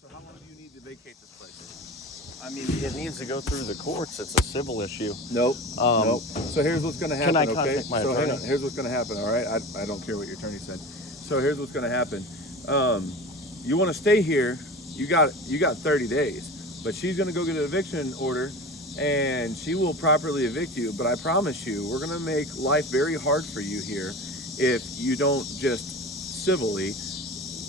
So how long do you need to vacate this place? I mean, it needs to go through the courts. It's a civil issue. Nope. Nope. So here's what's going to happen. Can I Okay. contact my So hang attorney? on. Here's what's going to happen. All right. I don't care what your attorney said. So here's what's going to happen. You want to stay here. You got 30 days. But she's going to go get an eviction order, and she will properly evict you. But I promise you, we're going to make life very hard for you here if you don't just civilly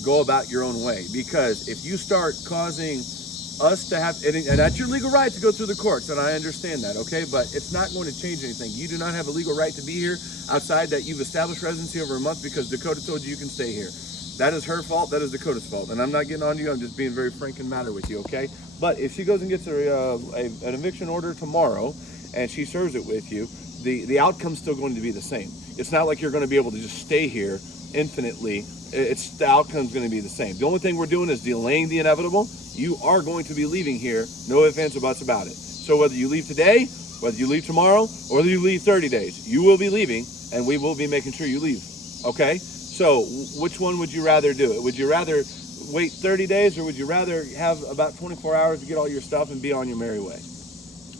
go about your own way. Because if you start causing us to have, and that's your legal right to go through the courts, and I understand that, okay? But it's not going to change anything. You do not have a legal right to be here outside that you've established residency over a month because Dakota told you can stay here. That is her fault. That is Dakota's fault. And I'm not getting on you. I'm just being very frank and matter with you, okay? But if she goes and gets an eviction order tomorrow and she serves it with you, the outcome's still going to be the same. It's not like you're going to be able to just stay here infinitely. The outcome's going to be the same. The only thing we're doing is delaying the inevitable. You are going to be leaving here, no ifs, ands, or buts about it. So whether you leave today, whether you leave tomorrow, or whether you leave 30 days, you will be leaving, and we will be making sure you leave, okay? So which one would you rather do it? Would you rather wait 30 days, or would you rather have about 24 hours to get all your stuff and be on your merry way?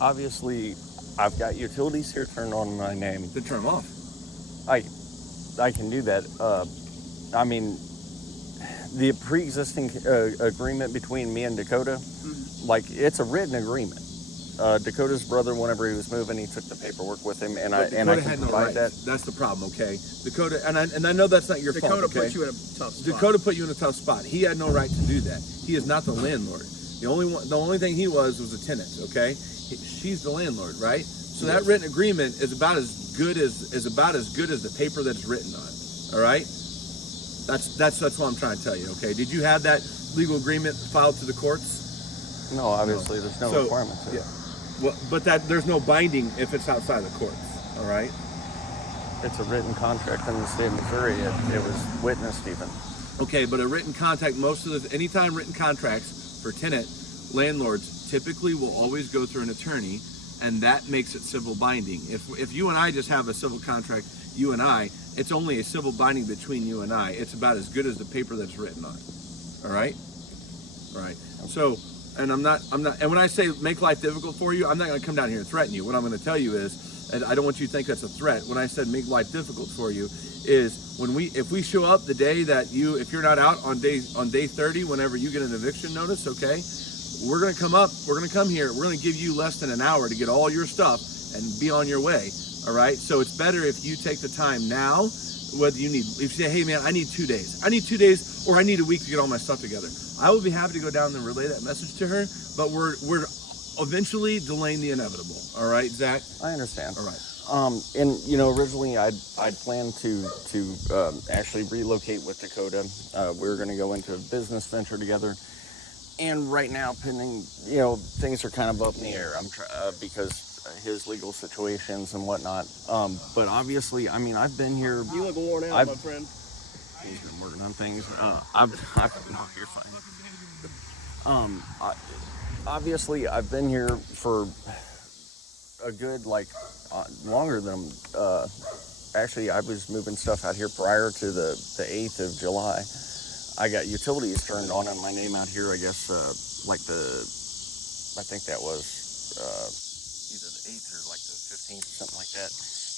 Obviously, I've got utilities here turned on in my name. Then turn them off. I can do that. I mean, the pre-existing agreement between me and Dakota, like, it's a written agreement. Dakota's brother, whenever he was moving, he took the paperwork with him, and I can provide that. That's the problem, okay? Dakota, and I know that's not your fault. Dakota okay? put you in a tough spot. Dakota put you in a tough spot. He had no right to do that. He is not the landlord. The only thing he was a tenant, okay? She's the landlord, right? So that written agreement is about as good as the paper that's written on. All right? That's what I'm trying to tell you, okay? Did you have that legal agreement filed to the courts? No, obviously, there's no requirement to it. Yeah. Well, but there's no binding if it's outside the courts, all right? It's a written contract in the state of Missouri. It was witnessed even. Okay, but a written contract, anytime written contracts for tenant landlords typically will always go through an attorney, and that makes it civil binding. If you and I just have a civil contract, you and I, it's only a civil binding between you and I. It's about as good as the paper that's written on. All right? All right. So, and I'm not, and when I say make life difficult for you, I'm not going to come down here and threaten you. What I'm going to tell you is, and I don't want you to think that's a threat. When I said make life difficult for you, is if we show up the day that if you're not out on day 30, whenever you get an eviction notice, okay, we're going to come here, we're going to give you less than an hour to get all your stuff and be on your way. All right. So it's better if you take the time now, if you say, hey man, I need 2 days, or I need a week to get all my stuff together. I will be happy to go down and relay that message to her, but we're eventually delaying the inevitable. All right, Zach? I understand. All right. And originally I'd planned to actually relocate with Dakota. We were going to go into a business venture together. And right now, pending, things are kind of up in the air. Because his legal situations and whatnot. But obviously, I mean, I've been here. You look worn out, my friend. He's been working on things. No, you're fine. Obviously, I've been here for a good, longer than, actually, I was moving stuff out here prior to the 8th of July. I got utilities turned on in my name out here, I guess, I think that was either the 8th or the 15th, something like that.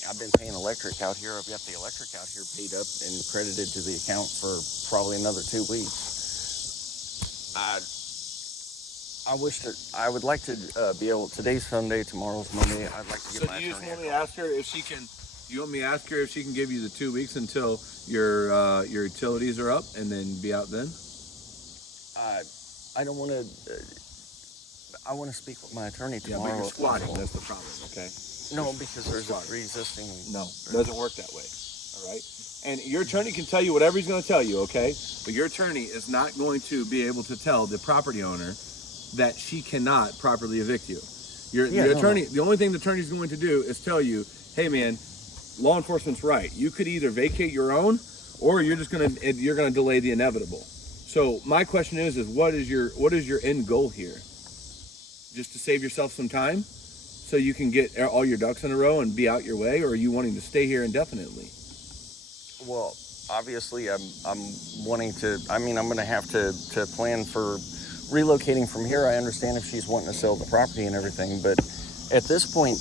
I've been paying electric out here. I've got the electric out here paid up and credited to the account for probably another 2 weeks. I would like to be able, today's Sunday, tomorrow's Monday, I'd like to get my attorney. So do you just want me to ask her if she can, give you the 2 weeks until your utilities are up and then be out then? I don't want to, I want to speak with my attorney tomorrow. Yeah, but you're squatting, that's the problem, okay? No, because there's a pre-existing... No, it doesn't work that way, all right? And your attorney can tell you whatever he's going to tell you, okay? But your attorney is not going to be able to tell the property owner that she cannot properly evict you. The only thing the attorney's going to do is tell you, hey man, law enforcement's right. You could either vacate your own, or you're going to delay the inevitable. So my question is what is your end goal here? Just to save yourself some time, so you can get all your ducks in a row and be out your way, or are you wanting to stay here indefinitely? Well, obviously, I'm wanting to. I mean, I'm going to have to plan for relocating from here, I understand if she's wanting to sell the property and everything, but at this point,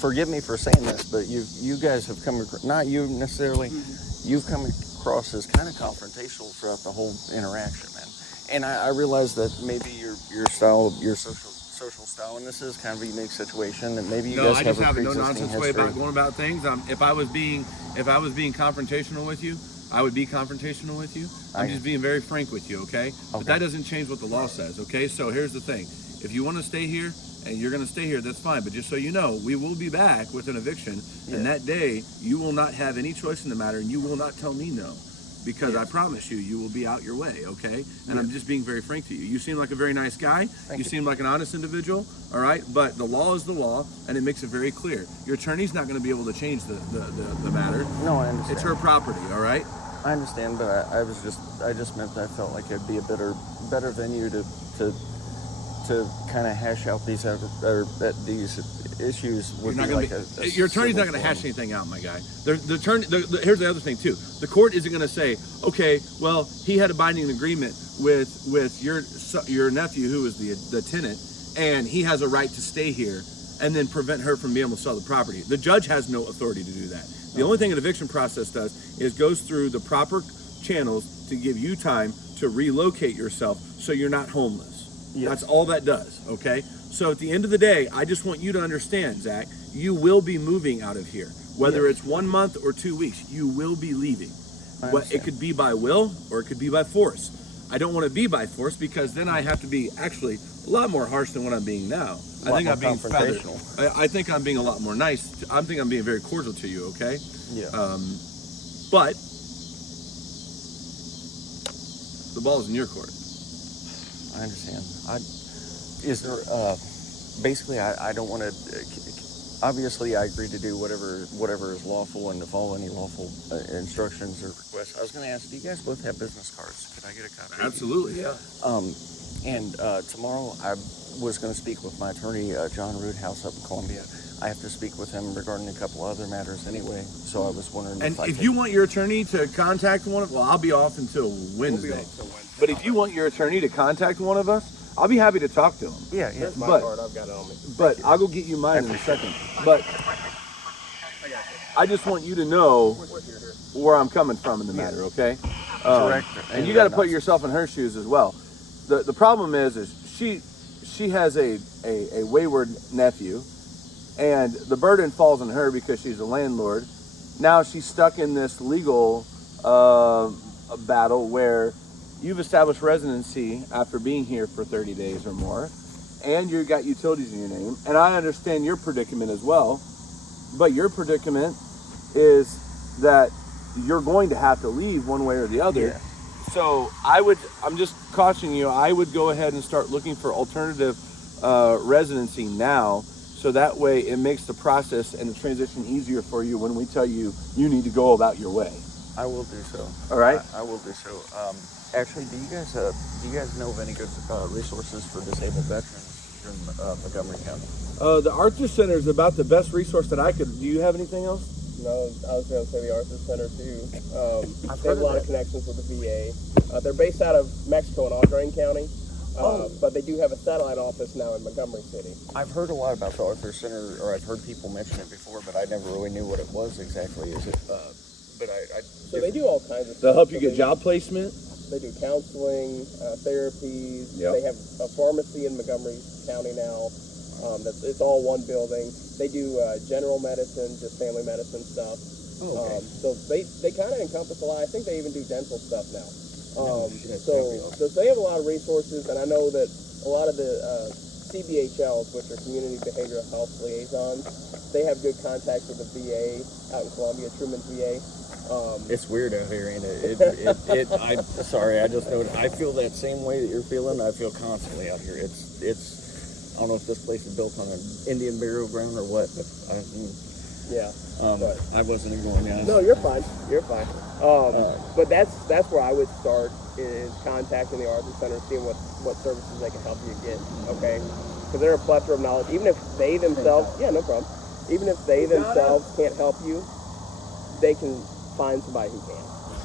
forgive me for saying this, but you guys have come across, not you necessarily, you've come across as kind of confrontational throughout the whole interaction, man. And I realize that maybe your style, your social style, and this is kind of a unique situation, and maybe you guys I have just a have a no pre-existing nonsense way history. about going about things. If I was being confrontational with you, I would be confrontational with you. I'm just being very frank with you, okay? But that doesn't change what the law says, okay? So here's the thing: if you want to stay here and you're going to stay here, that's fine. But just so you know, we will be back with an eviction, and that day you will not have any choice in the matter, and you will not tell me no. Because I promise you will be out your way, okay? And I'm just being very frank to you. You seem like a very nice guy. You seem like an honest individual, all right? But the law is the law, and it makes it very clear. Your attorney's not going to be able to change the matter. No, I understand. It's her property, all right? I understand, but I just meant that I felt like it'd be a better venue to kind of hash out these these issues. Would You're not be gonna like be, your attorney's not going to hash anything out, my guy. Here's the other thing too. The court isn't going to say, okay, well, he had a binding agreement with your nephew, who is the tenant, and he has a right to stay here, and then prevent her from being able to sell the property. The judge has no authority to do that. The only thing an eviction process does is goes through the proper channels to give you time to relocate yourself so you're not homeless. Yes. That's all that does, okay? So at the end of the day, I just want you to understand, Zach, you will be moving out of here. Whether it's 1 month or 2 weeks, you will be leaving. But it could be by will or it could be by force. I don't want to be by force because then I have to be actually a lot more harsh than what I'm being now. I think I'm being confrontational. I think I'm being a lot more nice. I think I'm being very cordial to you, okay? Yeah. But the ball is in your court. I understand. Basically, I don't want to. Obviously, I agree to do whatever is lawful and to follow any lawful instructions or requests. I was going to ask, do you guys both have business cards? Could I get a copy? Absolutely, yeah. And tomorrow I was going to speak with my attorney, John Roothouse up in Columbia. I have to speak with him regarding a couple other matters anyway. So I was wondering if you want your attorney to contact I'll be off until Wednesday. But if you want your attorney to contact one of us, I'll be happy to talk to him. Yeah. Here's my card. I've got it on me. But I'll go get you mine in a second. But I just want you to know where I'm coming from in the matter, okay? Correct. And you got to put yourself in her shoes as well. The problem is she has a wayward nephew, and the burden falls on her because she's a landlord. Now she's stuck in this legal battle where you've established residency after being here for 30 days or more, and you've got utilities in your name. And I understand your predicament as well, but your predicament is that you're going to have to leave one way or the other. Yeah. So I'm just cautioning you, I would go ahead and start looking for alternative residency now, so that way it makes the process and the transition easier for you when we tell you you need to go about your way. I will do so. All right? I will do so. Actually, do you guys know of any good resources for disabled veterans here in Montgomery County? The Arthur Center is about the best resource that I could. Do you have anything else? No, I was going to say the Arthur Center too. They have a lot of connections with the VA. They're based out of Mexico in Audrain County, but they do have a satellite office now in Montgomery City. I've heard a lot about the Arthur Center, or I've heard people mention it before, but I never really knew what it was exactly. Is it? So they do all kinds of stuff. They'll help you get job placement. They do counseling, therapies. Yep. They have a pharmacy in Montgomery County now. It's all one building. They do general medicine, just family medicine stuff. Oh, okay. So they kind of encompass a lot. I think they even do dental stuff now. So they have a lot of resources, and I know that a lot of the CBHLs, which are Community Behavioral Health Liaisons, they have good contacts with the VA out in Columbia, Truman VA. It's weird out here, ain't it? I'm sorry, I just know I feel that same way that you're feeling. I feel constantly out here. It's. I don't know if this place is built on an Indian burial ground or what, but I wasn't even going down. No, you're fine. You're fine. But that's where I would start, is contacting the Arthur Center, seeing what services they can help you get. Okay, because they're a plethora of knowledge. Even if they themselves, no problem. Even if they themselves can't help you, they can find somebody who can.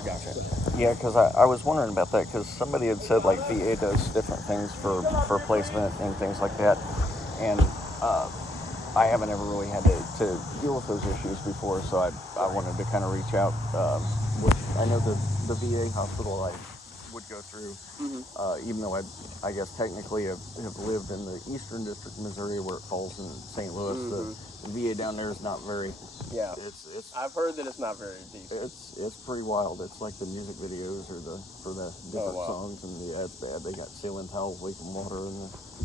Gotcha. Yeah, because I was wondering about that, because somebody had said like VA does different things for placement and things like that, and I haven't ever really had to deal with those issues before, so I wanted to kind of reach out. Which I know the VA hospital I would go through, even though I guess technically have lived in the Eastern District of Missouri where it falls in St. Louis. The VA down there is not very. Yeah. It's I've heard that it's not very decent. It's pretty wild. It's like the music videos or for the different songs, and yeah, it's bad. They got ceiling tiles leaking water in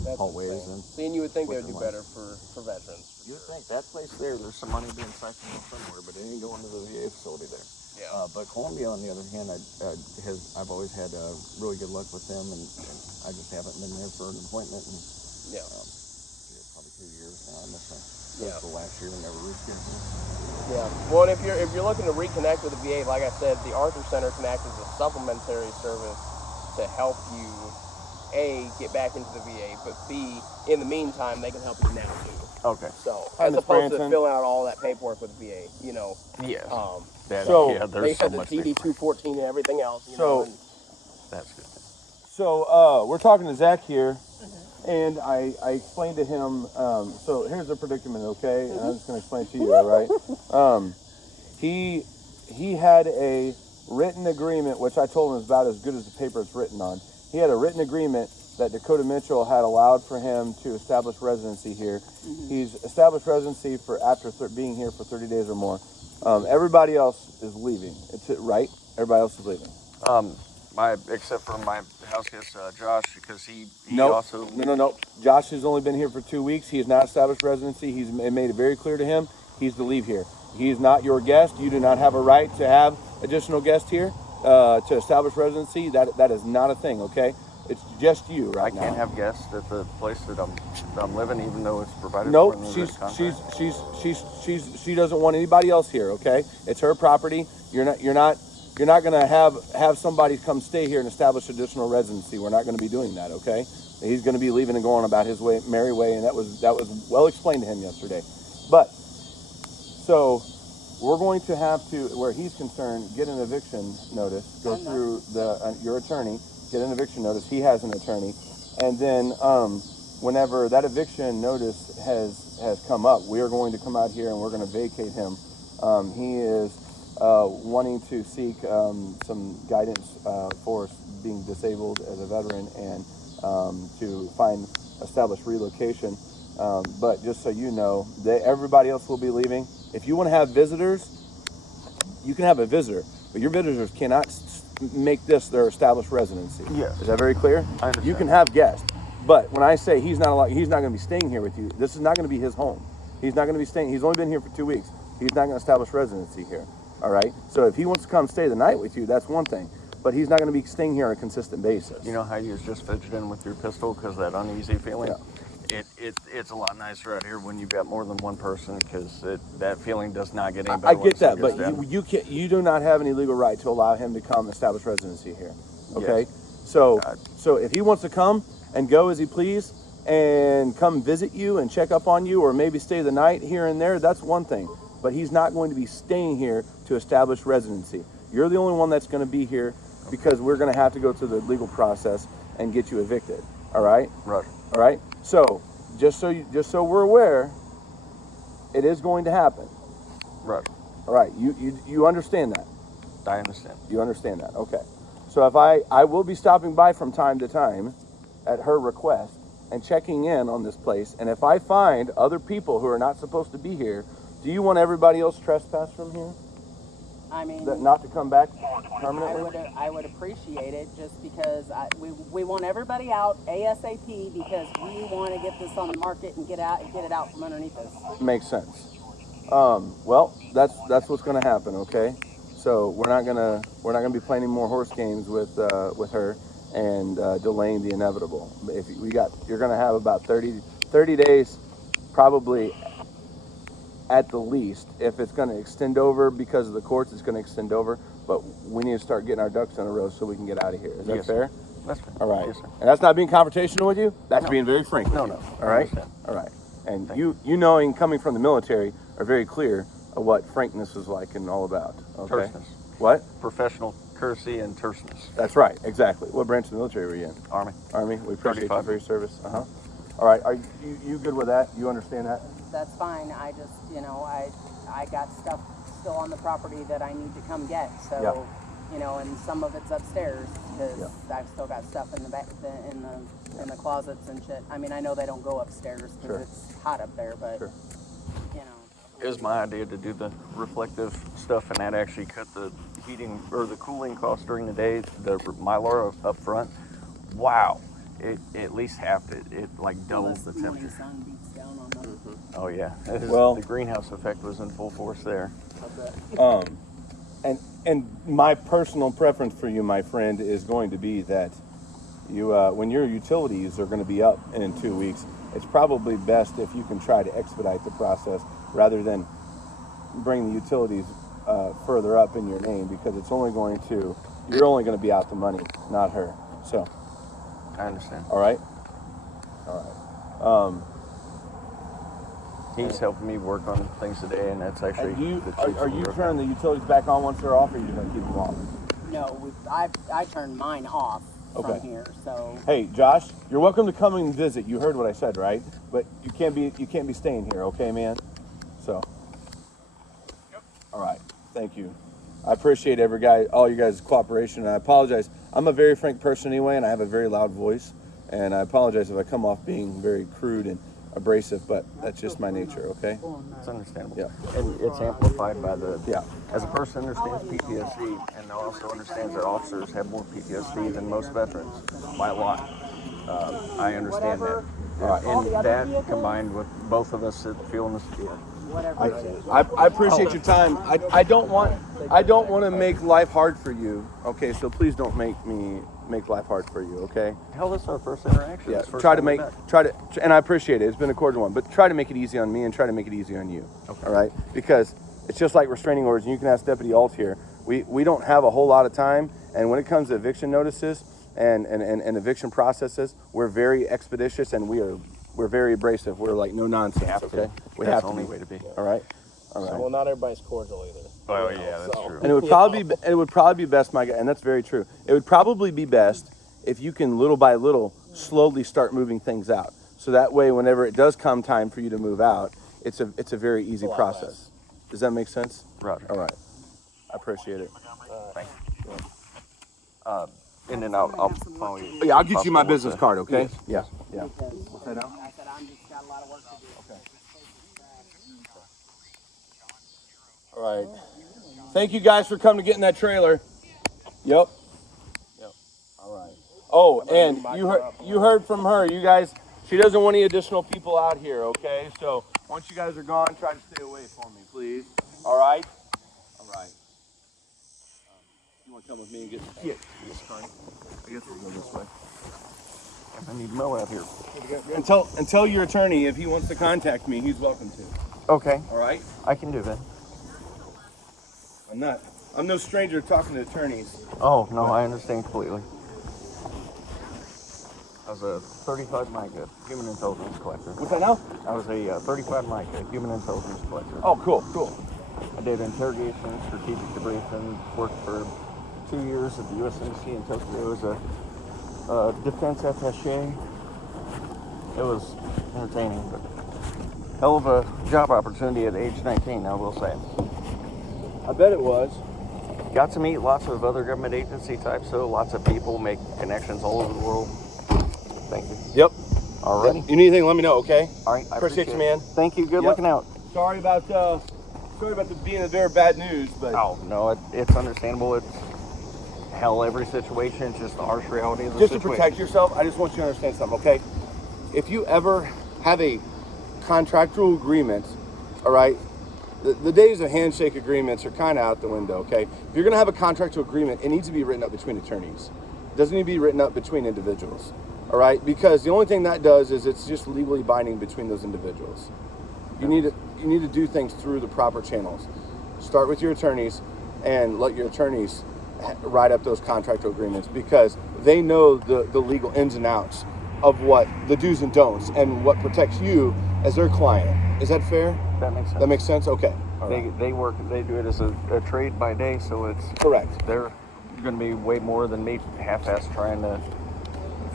the hallways. And see, and you would think they would do better for veterans. You'd think that place there's some money being siphoned off somewhere, but it ain't going to the VA facility there. Yeah. But Columbia, on the other hand, I've always had really good luck with them, and I just haven't been there for an appointment. And, probably 2 years now. I missed the last year and never rescheduled. Yeah. Well, and if you're looking to reconnect with the VA, like I said, the Arthur Center can act as a supplementary service to help you, A, get back into the VA, but B, in the meantime, they can help you now too. Okay. So as opposed to filling out all that paperwork with the VA, Yeah. There's they so have much. The TD 214 and everything else. That's good. So we're talking to Zach here, and I explained to him. So here's the predicament, okay? And I'm just going to explain it to you, all right? He had a written agreement, which I told him is about as good as the paper it's written on. He had a written agreement that Dakota Mitchell had allowed for him to establish residency here. He's established residency for after being here for 30 days or more. Everybody else is leaving, right? Everybody else is leaving. Except for my house guest, Josh, because he Nope. also... No. Josh has only been here for 2 weeks. He has not established residency. He's made it very clear to him he's to leave here. He is not your guest. You do not have a right to have additional guests here to establish residency. That is not a thing, okay? It's just you right now. I can't have guests at the place that I'm living, even though it's provided Nope, for in the contract. she doesn't want anybody else here, okay? It's her property. You're not gonna have somebody come stay here and establish additional residency. We're not gonna be doing that, okay? He's gonna be leaving and going about his way, merry way, and that was well explained to him yesterday. But so we're going to have to, where he's concerned, get an eviction notice, go through your attorney, get an eviction notice. He has an attorney, and then whenever that eviction notice has come up, we are going to come out here and we're going to vacate him. He is wanting to seek some guidance for being disabled as a veteran and to establish relocation. But just so you know, everybody else will be leaving. If you want to have visitors, you can have a visitor, but your visitors cannot make this their established residency. Yes. Is that very clear? I understand. You can have guests, but when I say he's not going to be staying here with you, this is not going to be his home. He's not going to be staying. He's only been here for 2 weeks. He's not going to establish residency here. All right. So if he wants to come stay the night with you, that's one thing. But he's not going to be staying here on a consistent basis. You know how you was just fidgeting with your pistol because of that uneasy feeling? Yeah. It's a lot nicer out here when you've got more than one person, because that feeling does not get any better. I get that, but you do not have any legal right to allow him to come establish residency here. Okay, yes. So if he wants to come and go as he please and come visit you and check up on you, or maybe stay the night here and there, that's one thing. But he's not going to be staying here to establish residency. You're the only one that's going to be here because we're going to have to go through the legal process and get you evicted. All right. Right. All right. So just so we're aware, it is going to happen. Right. All right. You understand that? I understand. You understand that? Okay. So if I will be stopping by from time to time at her request and checking in on this place, and if I find other people who are not supposed to be here, do you want everybody else trespassed from here? I mean, Not to come back permanently? I would appreciate it, just because we want everybody out ASAP, because we want to get this on the market and get it out from underneath us. Makes sense. Well, that's what's going to happen. Okay. So we're not gonna be playing any more horse games with her and delaying the inevitable. You're gonna have about 30 days, probably at the least. If it's gonna extend over because of the courts, it's gonna extend over. But we need to start getting our ducks in a row so we can get out of here. Is that fair? That's fair. All right. Yes, sir. And that's not being confrontational with you. That's being very frank. No. All right. All right. And you knowing, coming from the military, are very clear of what frankness is like and all about. Okay. Terseness. What? Professional courtesy, and terseness. That's right, exactly. What branch of the military were you in? Army. Army. We appreciate you 35. for your service. All right, are you good with that? You understand that? That's fine. I just, I got stuff still on the property that I need to come get. So, Yeah. And some of it's upstairs because Yeah. I've still got stuff in the back, in the closets and shit. I mean, I know they don't go upstairs because Sure. it's hot up there, but Sure. It was my idea to do the reflective stuff, and that actually cut the heating or the cooling costs during the day. The Mylar up front, wow, it at least halved it. It like doubles the Morning temperature. sun beats down on them. Oh yeah, Well- the greenhouse effect was in full force there. And my personal preference for you, my friend, is going to be that you, when your utilities are going to be up in 2 weeks, it's probably best if you can try to expedite the process rather than bring the utilities further up in your name, because it's only going to, you're only going to be out the money, not her. So, I understand. all right. He's helping me work on things today, and that's actually Are you turning the utilities back on once they're off, or are you going to keep them off? No, I turned mine off Okay. from here, so. Hey, Josh, you're welcome to come and visit. You heard what I said, right? But you can't be staying here, okay, man? So. Yep. All right. Thank you. I appreciate all you guys' cooperation, and I apologize. I'm a very frank person anyway, and I have a very loud voice, and I apologize if I come off being very crude and abrasive, but that's just my nature, okay? It's understandable. Yeah. And it's amplified by the, Yeah. as a person who understands PTSD and also understands that officers have more PTSD than most veterans by a lot. I understand that. And that combined with both of us feeling this, I appreciate your time. I don't want to make life hard for you, okay? So please don't make life hard for you, okay? hell, this is our first interaction. Yeah, It's the first try to time we make, met. and I appreciate it. It's been a cordial one, but try to make it easy on me and try to make it easy on you. Okay. All right? Because it's just like restraining orders, and you can ask Deputy Alt here. We don't have a whole lot of time, and when it comes to eviction notices and eviction processes, we're very expeditious, and we're very abrasive. We're like no nonsense, okay? We That's have the to only be. way to be. All right? All right. Well, not everybody's cordial either. Oh yeah, that's true. And it would probably be best, my guy, and that's very true. It would probably be best if you can little by little slowly start moving things out. So that way, whenever it does come time for you to move out, it's a very easy lot process. less. Does that make sense? Roger. All right. I appreciate it. Thank you. And then I'll follow you. Yeah, I'll get you my Possible business to- card, okay? Yes. Yeah. Because What's that now? I said I'm just got a lot of work to do. Okay. All right. Thank you guys for coming to get in that trailer. Yep. All right. Oh, and you heard from her. You guys, she doesn't want any additional people out here, okay? So once you guys are gone, try to stay away from me, please. All right? All right. You want to come with me and get this card? I guess we'll go this way. I need Mo out here. And tell your attorney if he wants to contact me, he's welcome to. Okay, All right? I can do that. I'm no stranger to talking to attorneys. Oh no, I understand completely. I was a 35 MICA human intelligence collector. What's that now? I was a 35 MICA human intelligence collector. Oh, cool. I did interrogation, strategic debriefing, worked for 2 years at the U.S. Embassy in Tokyo as a defense attaché. It was entertaining, but hell of a job opportunity at age 19, I will say. I bet it was. Got to meet lots of other government agency types, so lots of people, make connections all over the world. Thank you. Yep. Alrighty. You need anything, let me know, okay? All right. I Appreciate you, it. man. Thank you. Good Yep. looking out. Sorry about the being a very bad news, but Oh no, it's understandable. It's hell. Every situation, it's just the harsh reality of the just to situation. protect yourself, I just want you to understand something, okay? If you ever have a contractual agreement, all right, the days of handshake agreements are kind of out the window, okay? If you're going to have a contractual agreement, it needs to be written up between attorneys. It doesn't need to be written up between individuals, all right? Because the only thing that does is it's just legally binding between those individuals. You need to do things through the proper channels. Start with your attorneys and let your attorneys write up those contractual agreements, because they know the legal ins and outs of what the do's and don'ts and what protects you as their client. Is that fair? That makes sense. That makes sense? Okay. All right. They do it as a trade by day, so it's Correct. they're going to be way more than me half-assed trying to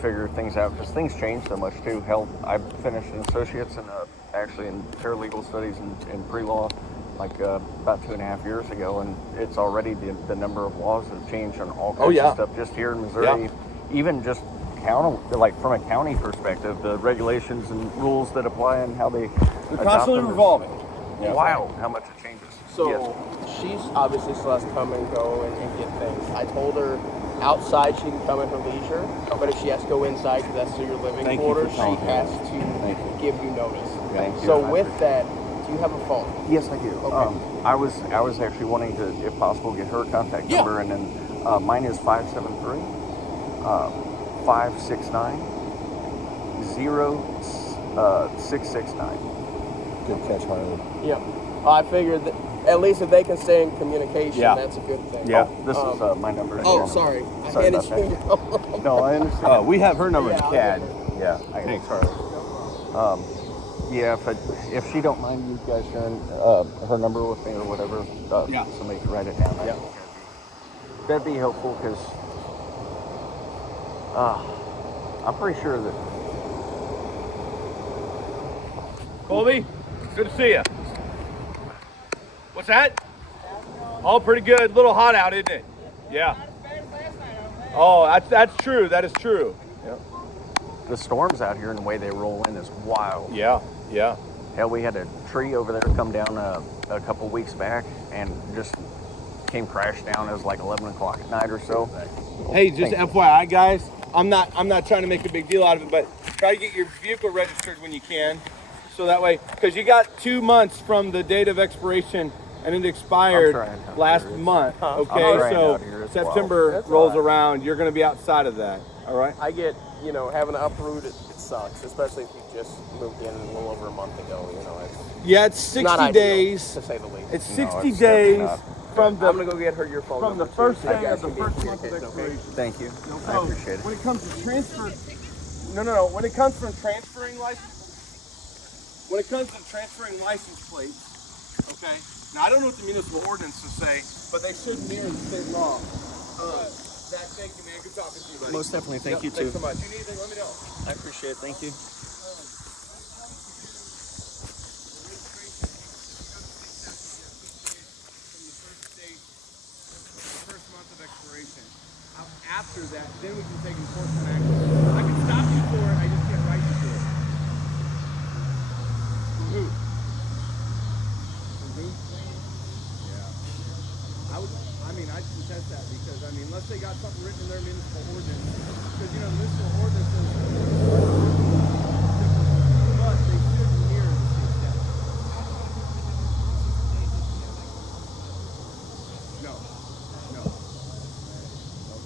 figure things out, because things change so much too. Hell, I finished an associate's in actually in paralegal studies and pre-law like about 2.5 years ago, and it's already the number of laws that have changed on all kinds of stuff just here in Missouri. Even just like from a county perspective, the regulations and rules that apply and how they're constantly revolving. Wow, how much it changes. So she's obviously still has to come and go and get things. I told her outside she can come at her leisure, but if she has to go inside because that's still your living quarters, she has to give you notice. Thank you. So with that, do you have a phone? Yes, I do. Okay. I was actually wanting to, if possible, get her contact number, and then mine is 573 569 0669. Good catch, Harley. Yep. I figured that at least if they can stay in communication, that's a good thing. Yeah. This is my number. Oh, sorry. I handed you your number. No, I understand. We have her number in Yeah, CAD. Yeah. Thanks, Harley. Yeah, if she don't mind you guys sharing her number with me or whatever, somebody can write it down. I think that'd be helpful, because I'm pretty sure that. Colby, good to see you. What's that? All pretty good. A little hot out, isn't it? Yeah. Oh, that's true. That is true. Yep. The storms out here and the way they roll in is wild. Yeah. Yeah. Hell, we had a tree over there come down a couple weeks back and just came crash down. It was like 11 o'clock at night or so. Hey, just FYI, guys, I'm not trying to make a big deal out of it, but try to get your vehicle registered when you can, so that way, because you got 2 months from the date of expiration, and it expired last month. Okay, so September rolls around, you're going to be outside of that. All right. I get, having to uproot it sucks, especially if you just moved in a little over a month ago. It's 60 not ideal, days. to say the least. It's 60 days from the I'm gonna go get her your phone from the number, first too, day so of the you guys first can month of communicate, okay? expiration. Thank you. I appreciate it. When it comes to transfer, no. When it comes from transferring license plates, okay. Now I don't know what the municipal ordinances say, but they should mirror the state law. Zach, thank you, man. Good talking to you, buddy. Most definitely. Thank you too. Thanks so much. You need anything, let me know. I appreciate it. Thank you. First month of expiration. After that, then we can take enforcement action. I can stop you for it, I just can't write you for it. From who? From who? Yeah. I'd contest that, because, unless they got something written in their municipal ordinance, because, the municipal ordinance is but they should mirror the state statute. No.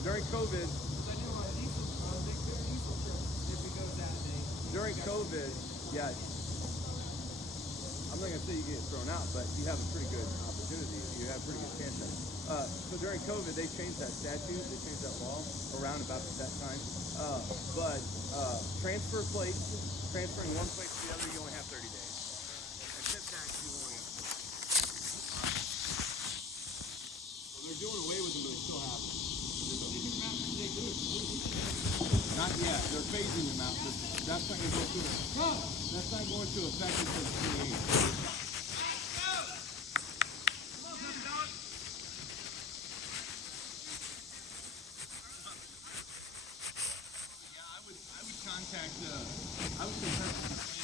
During COVID, yeah, I'm not gonna say you get thrown out, but you have a pretty good opportunity. You have a pretty good chance at it. So during COVID, they changed that statute, they changed that law around about that time. But transfer plates, transferring one place to the other, you only have 30 days. And tip tax, you only have 4. So they're doing away with them, but they still have them. Not yet. They're phasing them out. But that's not going to go through. That's not going to affect until 28. I would contact. I would contact.